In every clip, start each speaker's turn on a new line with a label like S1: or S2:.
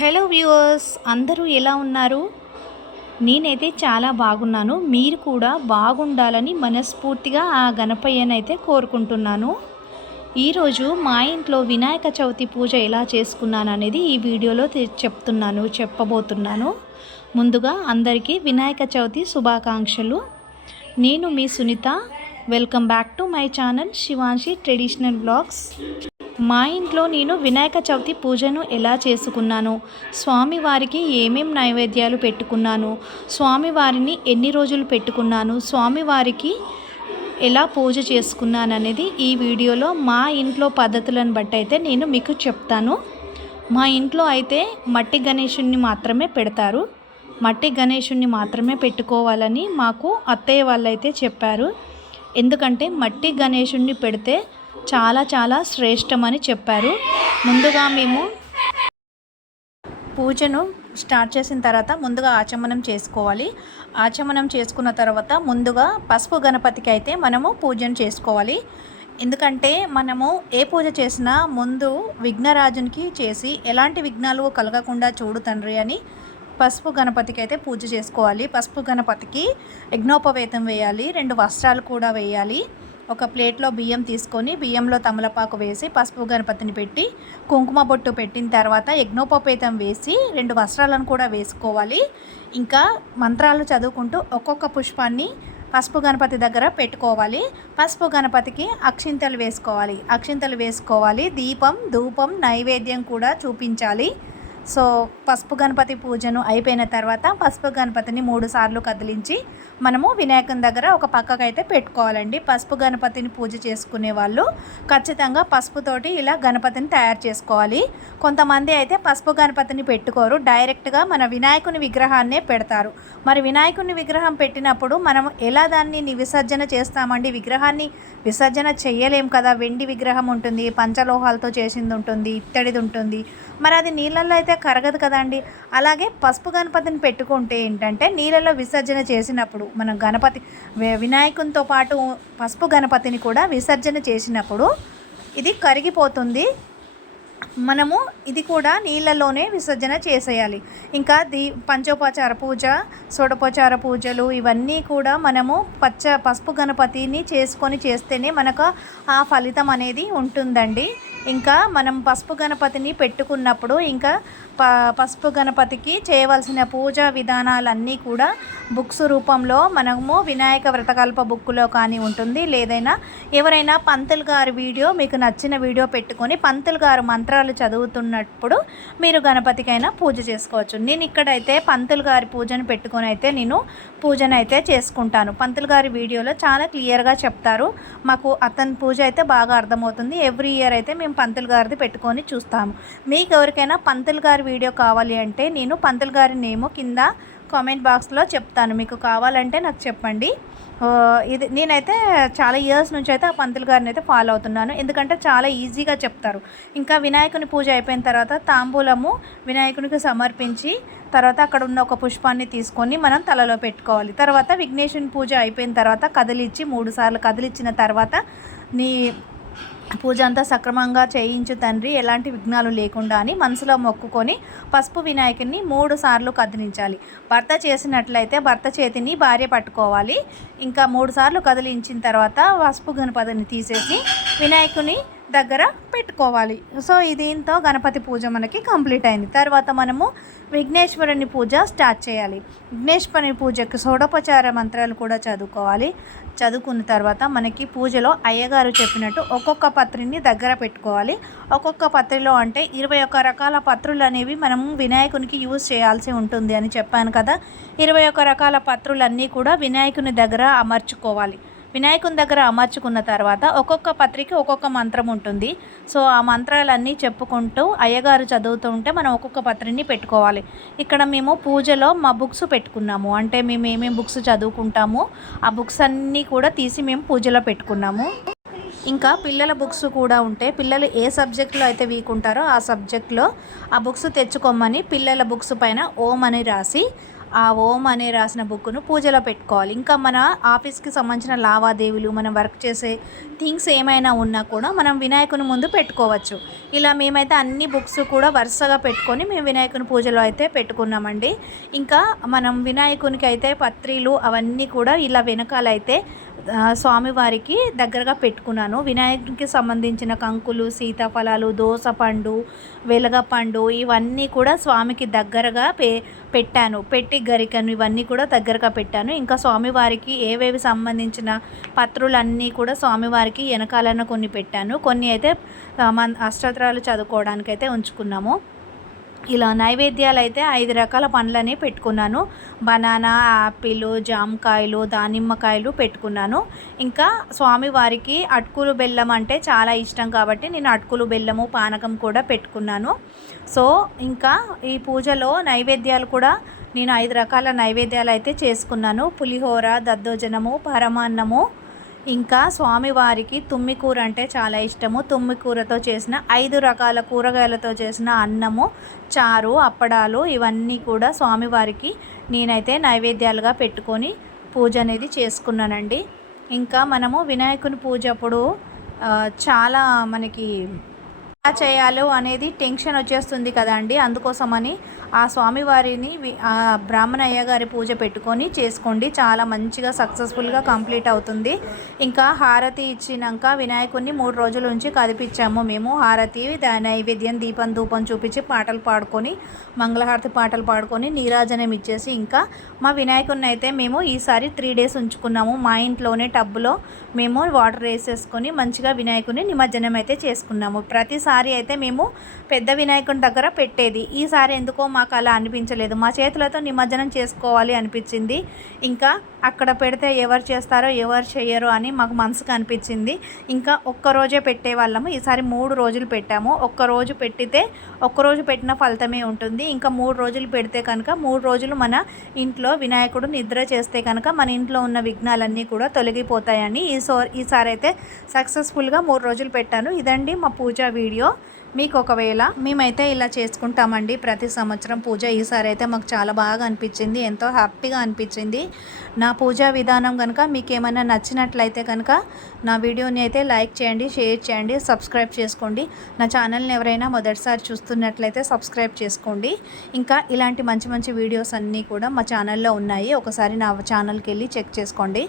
S1: Hello viewers అందరూ ఎలా ఉన్నారు? నేనైతే చాలా బాగున్నాను. మీరు కూడా బాగుండాలని మనస్ఫూర్తిగా ఆ గణపయ్యనైతే కోరుకుంటున్నాను. ఈరోజు మా ఇంట్లో వినాయక చవితి పూజ ఎలా చేసుకున్నాను అనేది ఈ వీడియోలో చెప్తున్నాను చెప్పబోతున్నాను. ముందుగా అందరికీ వినాయక చవితి శుభాకాంక్షలు. నేను మీ Sunitha. Welcome back to my channel Shivanshi traditional blogs. మా ఇంట్లో నేను వినాయక చవితి పూజను ఎలా చేసుకున్నాను? స్వామివారికి ఏమేం నైవేద్యాలు పెట్టుకున్నాను? స్వామివారిని ఎన్ని రోజులు పెట్టుకున్నాను? స్వామివారికి ఎలా పూజ చేసుకున్నాను అనేది ఈ వీడియోలో మా ఇంట్లో పద్ధతులను బట్టి అయితే నేను మీకు చెప్తాను. మా ఇంట్లో అయితే మట్టి గణేషుణ్ణి మాత్రమే పెడతారు. మట్టి గణేషుణ్ణి మాత్రమే పెట్టుకోవాలని మాకు అత్తయ్య వాళ్ళైతే చెప్పారు. ఎందుకంటే మట్టి గణేషుణ్ణి పెడితే చాలా చాలా శ్రేష్టమని చెప్పారు. ముందుగా మేము పూజను స్టార్ట్ చేసిన తర్వాత ముందుగా ఆచమనం చేసుకోవాలి. ఆచమనం చేసుకున్న తర్వాత ముందుగా పసుపు గణపతికి అయితే మనము పూజను చేసుకోవాలి. ఎందుకంటే మనము ఏ పూజ చేసినా ముందు విఘ్నరాజునికి చేసి ఎలాంటి విఘ్నాలు కలగకుండా చూడు తండ్రి అని పసుపు గణపతికి అయితే పూజ చేసుకోవాలి. పసుపు గణపతికి యజ్ఞోపవేతం వేయాలి. రెండు వస్త్రాలు కూడా వేయాలి. ఒక ప్లేట్లో బియ్యం తీసుకొని బియ్యంలో తమలపాకు వేసి పసుపు గణపతిని పెట్టి కుంకుమ బొట్టు పెట్టిన తర్వాత యజ్ఞోపపేతం వేసి రెండు వస్త్రాలను కూడా వేసుకోవాలి. ఇంకా మంత్రాలు చదువుకుంటూ ఒక్కొక్క పుష్పాన్ని పసుపు గణపతి దగ్గర పెట్టుకోవాలి. పసుపు గణపతికి అక్షింతలు వేసుకోవాలి. అక్షింతలు వేసుకోవాలి. దీపం ధూపం నైవేద్యం కూడా చూపించాలి. సో పసుపు గణపతి పూజను అయిపోయిన తర్వాత పసుపు గణపతిని మూడు సార్లు కదిలించి మనము వినాయకుని దగ్గర ఒక పక్కకైతే పెట్టుకోవాలండి. పసుపు గణపతిని పూజ చేసుకునే వాళ్ళు ఖచ్చితంగా పసుపుతోటి ఇలా గణపతిని తయారు చేసుకోవాలి. కొంతమంది అయితే పసుపు గణపతిని పెట్టుకోరు. డైరెక్ట్గా మన వినాయకుని విగ్రహాన్నే పెడతారు. మరి వినాయకుని విగ్రహం పెట్టినప్పుడు మనం ఎలా దాన్ని విసర్జన చేస్తామండి? విగ్రహాన్ని విసర్జన చేయలేం కదా? వెండి విగ్రహం ఉంటుంది పంచలోహాలతో చేసింది ఉంటుంది ఇత్తడిది ఉంటుంది. మరి అది నీళ్ళల్లో అయితే కరగదు కదండి. అలాగే పసుపు గణపతిని పెట్టుకుంటే ఏంటంటే నీళ్ళలో విసర్జన చేసినప్పుడు మనం గణపతి వినాయకునితో పాటు పసుపు గణపతిని కూడా విసర్జన చేసినప్పుడు ఇది కరిగిపోతుంది. మనము ఇది కూడా నీళ్ళలోనే విసర్జన చేసేయాలి. ఇంకా దీ పంచోపచార పూజ సోడోపచార పూజలు ఇవన్నీ కూడా మనము పచ్చ పసుపు గణపతిని చేసుకొని చేస్తేనే మనకు ఆ ఫలితం అనేది ఉంటుందండి. ఇంకా మనం పసుపు గణపతిని పెట్టుకున్నప్పుడు ఇంకా ప పసుపు గణపతికి చేయవలసిన పూజా విధానాలన్నీ కూడా బుక్స్ రూపంలో మనము వినాయక వ్రతకల్ప బుక్లో కానీ ఉంటుంది. లేదైనా ఎవరైనా పంతులు గారి వీడియో మీకు నచ్చిన వీడియో పెట్టుకొని పంతులు గారు మంత్రాలు చదువుతున్నప్పుడు మీరు గణపతికైనా పూజ చేసుకోవచ్చు. నేను ఇక్కడైతే పంతులు గారి పూజను పెట్టుకొని అయితే నేను పూజను అయితే చేసుకుంటాను. పంతులు గారి వీడియోలో చాలా క్లియర్గా చెప్తారు. మాకు అతని పూజ అయితే బాగా అర్థమవుతుంది. ఎవ్రీ ఇయర్ అయితే మేము పంతులు గారిది పెట్టుకొని చూస్తాము. మీకు ఎవరికైనా పంతులు గారి వీడియో కావాలి అంటే నేను పంతులు గారి నేము కింద కామెంట్ బాక్స్లో చెప్తాను. మీకు కావాలంటే నాకు చెప్పండి. ఇది నేనైతే చాలా ఇయర్స్ నుంచి అయితే ఆ పంతులు గారిని అయితే ఫాలో అవుతున్నాను. ఎందుకంటే చాలా ఈజీగా చెప్తారు. ఇంకా వినాయకుని పూజ అయిపోయిన తర్వాత తాంబూలము వినాయకునికి సమర్పించి తర్వాత అక్కడ ఉన్న ఒక పుష్పాన్ని తీసుకొని మనం తలలో పెట్టుకోవాలి. తర్వాత విఘ్నేశ్వరుని పూజ అయిపోయిన తర్వాత కదిలిచ్చి మూడు సార్లు కదిలిచ్చిన తర్వాత నీ పూజ అంతా సక్రమంగా చేయించు తండ్రి ఎలాంటి విఘ్నాలు లేకుండా అని మనసులో మొక్కుకొని పసుపు వినాయకుడిని మూడు సార్లు కదిలించాలి. భర్త చేసినట్లయితే భర్త చేతిని భార్య పట్టుకోవాలి. ఇంకా మూడు సార్లు కదిలించిన తర్వాత పసుపు గణపతిని తీసేసి వినాయకుని దగ్గర పెట్టుకోవాలి. సో దీంతో గణపతి పూజ మనకి కంప్లీట్ అయింది. తర్వాత మనము విఘ్నేశ్వరుని పూజ స్టార్ట్ చేయాలి. విఘ్నేశ్వరుని పూజకు షోడోపచార మంత్రాలు కూడా చదువుకోవాలి. చదువుకున్న తర్వాత మనకి పూజలో అయ్యగారు చెప్పినట్టు ఒక్కొక్క పత్రిని దగ్గర పెట్టుకోవాలి. ఒక్కొక్క పత్రిలో అంటే ఇరవై ఒక్క రకాల పత్రులు అనేవి మనం వినాయకునికి యూజ్ చేయాల్సి ఉంటుంది అని చెప్పాను కదా. ఇరవై ఒక్క రకాల పత్రులన్నీ కూడా వినాయకుని దగ్గర అమర్చుకోవాలి. వినాయకుని దగ్గర అమర్చుకున్న తర్వాత ఒక్కొక్క పత్రిక ఒక్కొక్క మంత్రం ఉంటుంది. సో ఆ మంత్రాలన్నీ చెప్పుకుంటూ అయ్యగారు చదువుతూ ఉంటే మనం ఒక్కొక్క పత్రిని పెట్టుకోవాలి. ఇక్కడ మేము పూజలో మా బుక్స్ పెట్టుకున్నాము. అంటే మేము ఏమేమి బుక్స్ చదువుకుంటాము ఆ బుక్స్ అన్నీ కూడా తీసి మేము పూజలో పెట్టుకున్నాము. ఇంకా పిల్లల బుక్స్ కూడా ఉంటే పిల్లలు ఏ సబ్జెక్ట్లో అయితే వీక్ ఉంటారో ఆ సబ్జెక్ట్లో ఆ బుక్స్ తెచ్చుకోమని పిల్లల బుక్స్ పైన ఓం అని రాసి ఆ ఓం అనే రాసిన బుక్ను పూజలో పెట్టుకోవాలి. ఇంకా మన ఆఫీస్కి సంబంధించిన లావాదేవీలు మనం వర్క్ చేసే థింగ్స్ ఏమైనా ఉన్నా కూడా మనం వినాయకుని ముందు పెట్టుకోవచ్చు. ఇలా మేమైతే అన్ని బుక్స్ కూడా వరుసగా పెట్టుకొని మేము వినాయకుని పూజలో అయితే పెట్టుకున్నామండి. ఇంకా మనం వినాయకునికి అయితే పత్రిలు అవన్నీ కూడా ఇలా వెనకాలైతే స్వామివారికి దగ్గరగా పెట్టుకున్నాను. వినాయకునికి సంబంధించిన కంకులు సీతాఫలాలు దోసపండు వెలగపండు ఇవన్నీ కూడా స్వామికి దగ్గరగా పె పెట్టాను. పెట్టి గరికను ఇవన్నీ కూడా దగ్గరగా పెట్టాను. ఇంకా స్వామివారికి ఏవేవి సంబంధించిన పత్రులన్నీ కూడా స్వామివారికి వెనకాలన కొన్ని పెట్టాను. కొన్ని అయితే మన అష్టోత్తరాలు చదువుకోవడానికైతే ఉంచుకున్నాము. ఇలా నైవేద్యాలు అయితే ఐదు రకాల పండ్లని పెట్టుకున్నాను. బనానా యాపిల్ జామకాయలు దానిమ్మకాయలు పెట్టుకున్నాను. ఇంకా స్వామివారికి అటుకులు బెల్లం అంటే చాలా ఇష్టం కాబట్టి నేను అటుకులు బెల్లము పానకం కూడా పెట్టుకున్నాను. సో ఇంకా ఈ పూజలో నైవేద్యాలు కూడా నేను ఐదు రకాల నైవేద్యాలు అయితే చేసుకున్నాను. పులిహోర దద్దోజనము పరమాన్నము ఇంకా స్వామివారికి తుమ్మి కూర అంటే చాలా ఇష్టము. తుమ్మి కూరతో చేసిన ఐదు రకాల కూరగాయలతో చేసిన అన్నము చారు అప్పడాలు ఇవన్నీ కూడా స్వామివారికి నేనైతే నైవేద్యాలుగా పెట్టుకొని పూజ అనేది చేసుకున్నానండి. ఇంకా మనము వినాయకుని పూజ అప్పుడు చాలా మనకి ఎలా చేయాలో అనేది టెన్షన్ వచ్చేస్తుంది కదండి. అందుకోసమని ఆ స్వామివారిని ఆ బ్రాహ్మణ అయ్యగారి పూజ పెట్టుకొని చేసుకోండి. చాలా మంచిగా సక్సెస్ఫుల్గా కంప్లీట్ అవుతుంది. ఇంకా హారతి ఇచ్చినాక వినాయకుడిని మూడు రోజుల నుంచి కదిపించాము. మేము హారతి దా- నైవేద్యం దీపం ధూపం చూపించి పాటలు పాడుకొని మంగళహారతి పాటలు పాడుకొని నీరాజనం ఇచ్చేసి ఇంకా మా వినాయకుడిని అయితే మేము ఈసారి త్రీ డేస్ ఉంచుకున్నాము. మా ఇంట్లోనే టబ్బులో మేము వాటర్ వేసేసుకొని మంచిగా వినాయకుడిని నిమజ్జనం అయితే చేసుకున్నాము. ప్రతిసారి అయితే మేము పెద్ద వినాయకుని దగ్గర పెట్టేది. ఈసారి ఎందుకో మా మాకు అలా అనిపించలేదు. మా చేతులతో నిమజ్జనం చేసుకోవాలి అనిపించింది. ఇంకా అక్కడ పెడితే ఎవరు చేస్తారో ఎవరు చేయరు అని మాకు మనసుకు అనిపించింది. ఇంకా ఒక్క రోజే పెట్టే వాళ్ళము. ఈసారి మూడు రోజులు పెట్టాము. ఒక్క రోజు పెట్టితే ఒక్క రోజు పెట్టిన ఫలితమే ఉంటుంది. ఇంకా మూడు రోజులు పెడితే కనుక మూడు రోజులు మన ఇంట్లో వినాయకుడు నిద్ర చేస్తే కనుక మన ఇంట్లో ఉన్న విఘ్నాలన్నీ కూడా తొలగిపోతాయని ఈ సో ఈసారి అయితే సక్సెస్ఫుల్గా మూడు రోజులు పెట్టాను. ఇదండి మా పూజ వీడియో. మీకు ఒకవేళ మేమైతే ఇలా చేసుకుంటామండి ప్రతి సంవత్సరం పూజ. ఈసారి అయితే మాకు చాలా బాగా అనిపించింది. ఎంతో హ్యాపీగా అనిపించింది. నా నా పూజా విధానం కనుక మీకు ఏమైనా నచ్చినట్లయితే కనుక నా వీడియోని అయితే లైక్ చేయండి షేర్ చేయండి సబ్స్క్రైబ్ చేసుకోండి. నా ఛానల్ని ఎవరైనా మొదటిసారి చూస్తున్నట్లయితే సబ్స్క్రైబ్ చేసుకోండి. ఇంకా ఇలాంటి మంచి మంచి వీడియోస్ అన్నీ కూడా మా ఛానల్లో ఉన్నాయి. ఒకసారి నా ఛానల్కి వెళ్ళి చెక్ చేసుకోండి.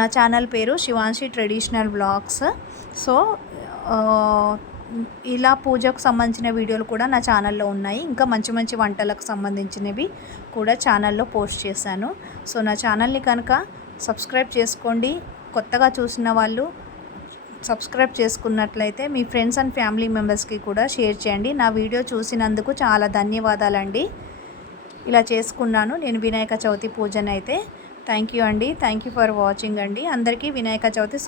S1: నా ఛానల్ పేరు శివాంశి ట్రెడిషనల్ బ్లాగ్స్. సో ఇలా పూజకు సంబంధించిన వీడియోలు కూడా నా ఛానల్లో ఉన్నాయి. ఇంకా మంచి మంచి వంటలకు సంబంధించినవి కూడా ఛానల్లో పోస్ట్ చేశాను. సో నా ఛానల్ని కనుక సబ్స్క్రైబ్ చేసుకోండి. కొత్తగా చూసిన వాళ్ళు సబ్స్క్రైబ్ చేసుకున్నట్లయితే మీ ఫ్రెండ్స్ అండ్ ఫ్యామిలీ మెంబర్స్కి కూడా షేర్ చేయండి. నా వీడియో చూసినందుకు చాలా ధన్యవాదాలండి. ఇలా చేసుకున్నాను. నేను వినాయక చవితి పూజనైతే. థ్యాంక్ యూ అండి. థ్యాంక్ యూ ఫర్ వాచింగ్ అండి. అందరికీ వినాయక చవితి